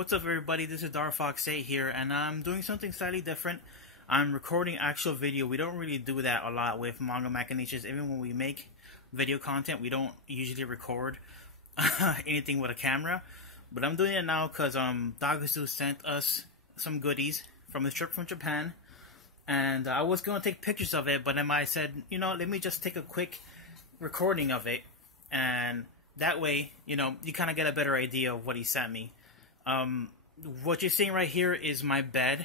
What's up, everybody? This is Darfox8 here, and I'm doing something slightly different. I'm recording actual video. We don't really do that a lot with Manga Machinations. Even when we make video content, we don't usually record anything with a camera. But I'm doing it now because dakazu sent us some goodies from his trip from Japan. And I was going to take pictures of it, but then I said, you know, let me just take a quick recording of it. And that way, you know, you kind of get a better idea of what he sent me. What you're seeing right here is my bed.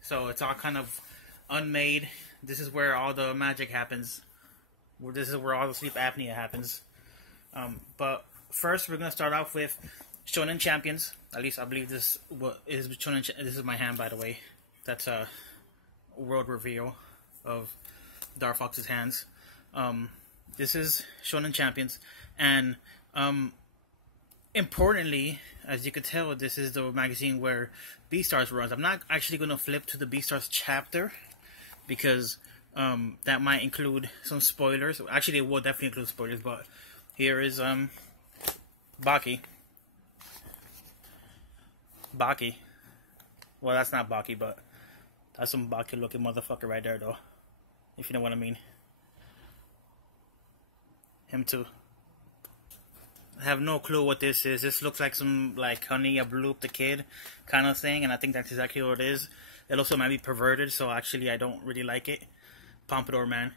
So it's all kind of unmade. This is where all the magic happens. This is where all the sleep apnea happens. But first we're going to start off with Shonen Champions. At least I believe this is Shonen. This is my hand, by the way. That's a world reveal of Darfox's hands. This is Shonen Champions. And importantly, as you can tell, this is the magazine where BEASTARS runs. I'm not actually going to flip to the BEASTARS chapter because that might include some spoilers. Actually, it will definitely include spoilers, but here is Baki. Baki. Well, that's not Baki, but that's some Baki-looking motherfucker right there, though. If you know what I mean. Him too. I have no clue what this is. This looks like some, like, Honey, I Blew Up the Kid kind of thing, and I think that's exactly what it is. It also might be perverted, so actually I don't really like it. Pompadour Man.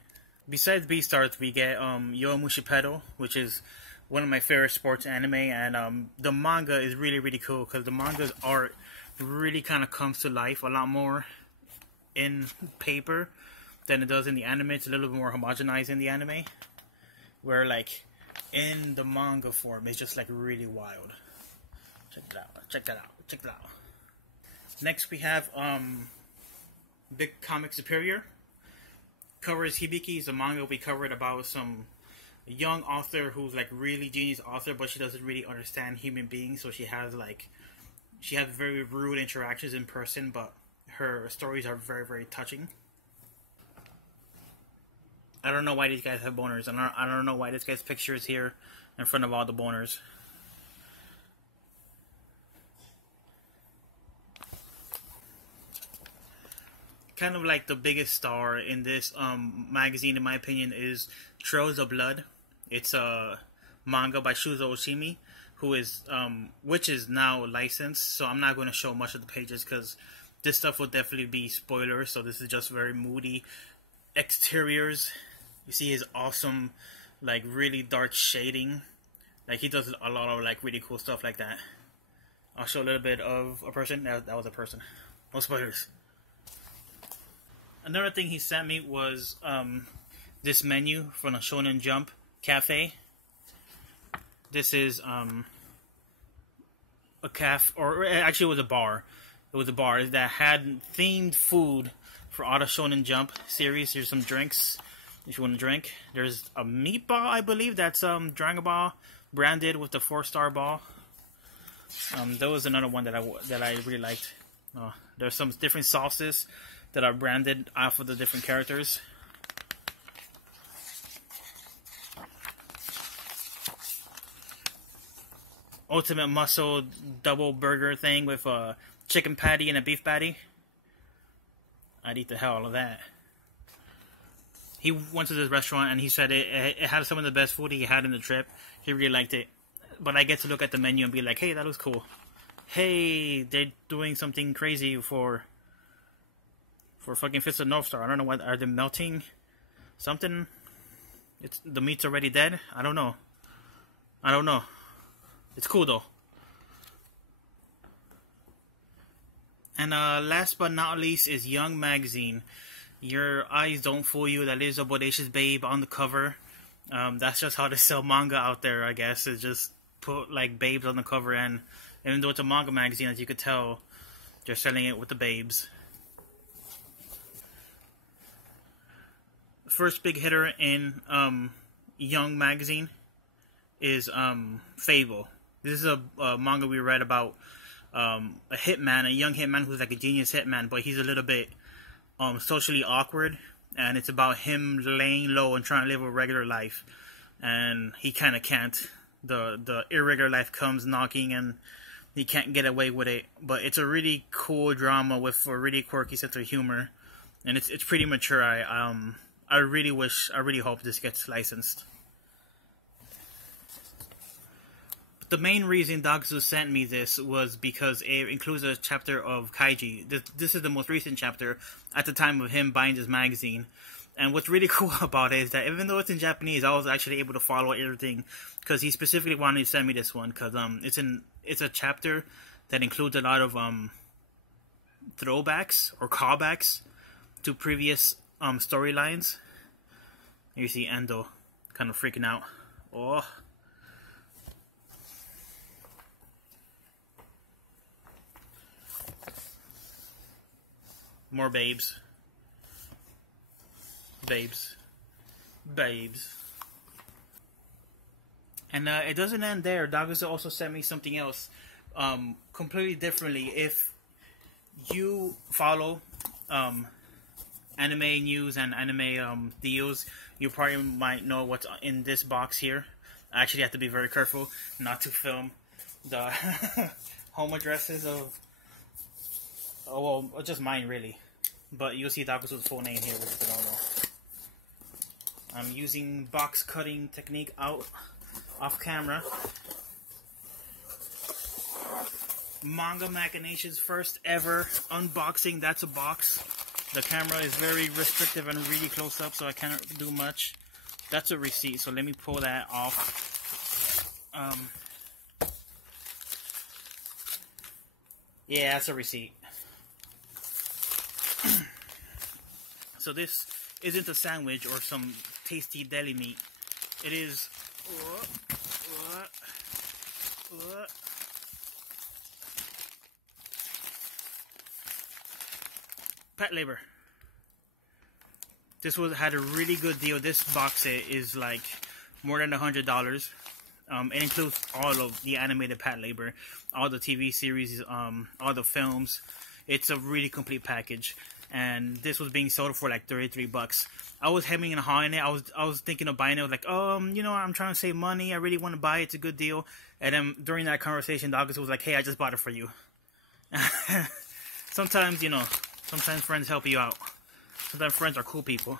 Besides BEASTARS, we get Yowamushi Pedal, which is one of my favorite sports anime, and the manga is really, really cool, because the manga's art really kind of comes to life a lot more in paper than it does in the anime. It's a little bit more homogenized in the anime, where, like, in the manga form, it's just like really wild. Check it out. Check that out. Check that out. Next we have Big Comic Superior. Covers Hibiki. Is a manga we covered about some young author who's like really genius author, but she doesn't really understand human beings, so she has very rude interactions in person, but her stories are very, very touching. I don't know why these guys have boners. I don't know why this guy's picture is here in front of all the boners. Kind of like the biggest star in this magazine, in my opinion, is Trails of Blood. It's a manga by Shuzo Oshimi, which is now licensed. So I'm not going to show much of the pages because this stuff will definitely be spoilers. So this is just very moody exteriors. You see his awesome, like, really dark shading. Like, he does a lot of, like, really cool stuff like that. I'll show a little bit of a person. That was a person. No spoilers. Another thing he sent me was this menu from a Shonen Jump cafe. This is a cafe, or actually it was a bar. It was a bar that had themed food for all the Shonen Jump series. Here's some drinks. If you want to drink, there's a meatball, I believe, that's Dragon Ball branded with the 4-star ball. That was another one that I really liked. There's some different sauces that are branded off of the different characters. Ultimate Muscle double burger thing with a chicken patty and a beef patty. I'd eat the hell out of that. He went to this restaurant and he said it had some of the best food he had in the trip. He really liked it. But I get to look at the menu and be like, hey, that looks cool. Hey, they're doing something crazy for fucking Fist of North Star. I don't know what, are they melting something? The meat's already dead? I don't know. It's cool though. And last but not least is Young Magazine. Your eyes don't fool you. That is a bodacious babe on the cover. That's just how they sell manga out there, I guess. It's just put like babes on the cover, and even though it's a manga magazine, as you could tell, they're selling it with the babes. First big hitter in Young Magazine is Fable. This is a manga we read about a hitman, a young hitman who's like a genius hitman, but he's a little bit socially awkward, and it's about him laying low and trying to live a regular life, and he kind of can't. The irregular life comes knocking, and he can't get away with it. But it's a really cool drama with a really quirky sense of humor, and it's pretty mature. I really hope this gets licensed. The main reason dakazu sent me this was because it includes a chapter of Kaiji. This is the most recent chapter at the time of him buying this magazine. And what's really cool about it is that even though it's in Japanese, I was actually able to follow everything, because he specifically wanted to send me this one, because it's a chapter that includes a lot of throwbacks or callbacks to previous storylines. You see Endo kind of freaking out. Oh. More babes. Babes. And it doesn't end there. dakazu also sent me something else completely differently. If you follow anime news and anime deals, you probably might know what's in this box here. I actually have to be very careful not to film the home addresses of, well, just mine really. But you'll see dakazu's full name here, which is normal. I'm using box cutting technique off camera. Manga Machinations' first ever unboxing. That's a box. The camera is very restrictive and really close up, so I cannot do much. That's a receipt, so let me pull that off. Yeah, that's a receipt. So this isn't a sandwich or some tasty deli meat. It is Patlabor. This had a really good deal. This box set is like more than $100. It includes all of the animated Patlabor, all the TV series, all the films. It's a really complete package, and this was being sold for like $33. I was hemming and hawing it. I was thinking of buying it. I was like, you know, I'm trying to save money. I really want to buy it. It's a good deal. And then during that conversation, dakazu was like, hey, I just bought it for you. Sometimes, you know, sometimes friends help you out. Sometimes friends are cool people.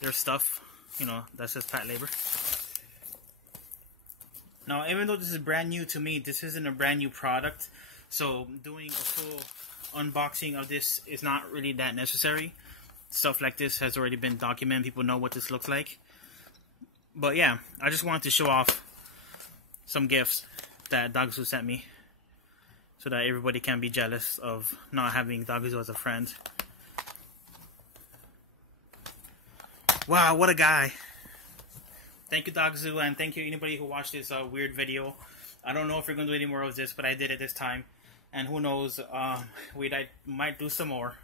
There's stuff, you know, that says Patlabor. Now, even though this is brand new to me, this isn't a brand new product. So doing a full unboxing of this is not really that necessary. Stuff like this has already been documented. People know what this looks like. But yeah, I just wanted to show off some gifts that dakazu sent me, so that everybody can be jealous of not having dakazu as a friend. Wow, what a guy. Thank you, dakazu, and thank you anybody who watched this weird video. I don't know if we're going to do any more of this, but I did it this time. And who knows, we might do some more.